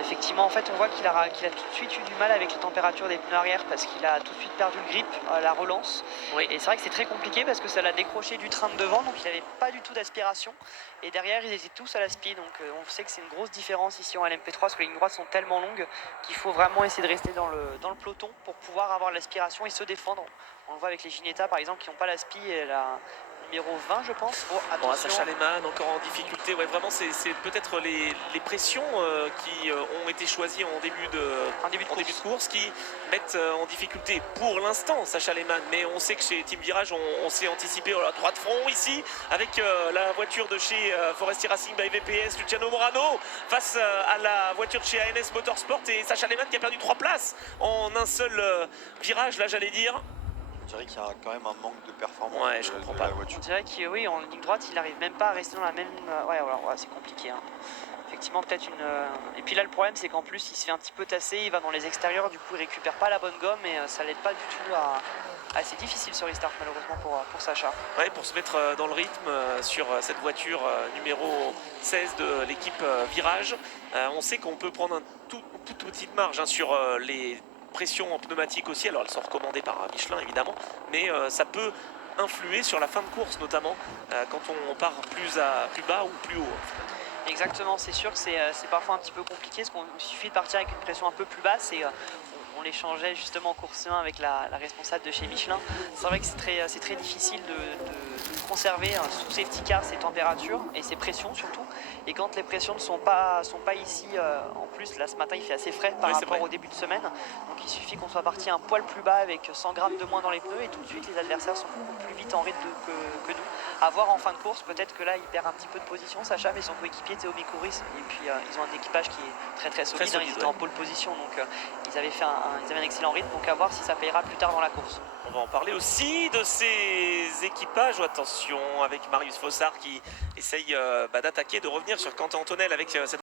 Effectivement, en fait, on voit qu'il a tout de suite eu du mal avec les températures des pneus arrière parce qu'il a tout de suite perdu le grip à la relance. Oui. Et c'est vrai que c'est très compliqué parce que ça l'a décroché du train de devant, donc il n'avait pas du tout d'aspiration. Et derrière, ils étaient tous à l'aspi, donc on sait que c'est une grosse différence ici en LMP3 parce que les lignes droites sont tellement longues qu'il faut vraiment essayer de rester dans le peloton pour pouvoir avoir l'aspiration et se défendre. On le voit avec les Ginetta par exemple qui n'ont pas l'aspi et la numéro 20 je pense. Oh, Bon, attention. Sacha Lehmann encore en difficulté. Ouais, vraiment, c'est peut-être les pressions qui ont été choisies en début de course qui mettent en difficulté pour l'instant Sacha Lehmann. Mais on sait que chez Team Virage, on s'est anticipé à droite front ici avec la voiture de chez Forestier Racing by VPS, Luciano Morano face à la voiture de chez ANS Motorsport et Sacha Lehmann qui a perdu 3 places en un seul virage, là j'allais dire. On dirait qu'il y a quand même un manque de performance Ouais, je comprends pas. la voiture. On dirait que oui, en ligne droite, il n'arrive même pas à rester dans la même. Ouais, voilà, ouais, c'est compliqué. Hein. Effectivement, peut-être une. Et puis là, le problème, c'est qu'en plus, il se fait un petit peu tasser, il va dans les extérieurs, du coup, il récupère pas la bonne gomme et ça l'aide pas du tout à. C'est difficile sur restart, malheureusement, pour Sacha. Ouais, pour se mettre dans le rythme sur cette voiture numéro 16 de l'équipe Virage. On sait qu'on peut prendre une toute petite marge hein, sur les pressions en pneumatique aussi. Alors elles sont recommandées par Michelin évidemment, mais ça peut influer sur la fin de course notamment quand on part plus bas ou plus haut. Exactement, c'est sûr que c'est parfois un petit peu compliqué, parce qu'il suffit de partir avec une pression un peu plus basse et on l'échangeait justement en course 1 avec la responsable de chez Michelin. C'est vrai que c'est très difficile de conserver sous safety car ces températures et ces pressions surtout. Et quand les pressions ne sont pas ici, en plus là ce matin il fait assez frais par rapport au début de semaine. Donc il suffit qu'on soit parti un poil plus bas avec 100 grammes de moins dans les pneus et tout de suite les adversaires sont beaucoup plus vite en rythme que nous. À voir en fin de course, peut-être que là il perd un petit peu de position Sacha, mais son coéquipier Théo Mikouris et puis ils ont un équipage qui est très solide, hein, ils étaient en pole position donc ils avaient un excellent rythme, donc à voir si ça payera plus tard dans la course. On va en parler aussi de ces équipages. Attention avec Marius Fossard qui essaye d'attaquer, de revenir sur Quentin Antonel avec cette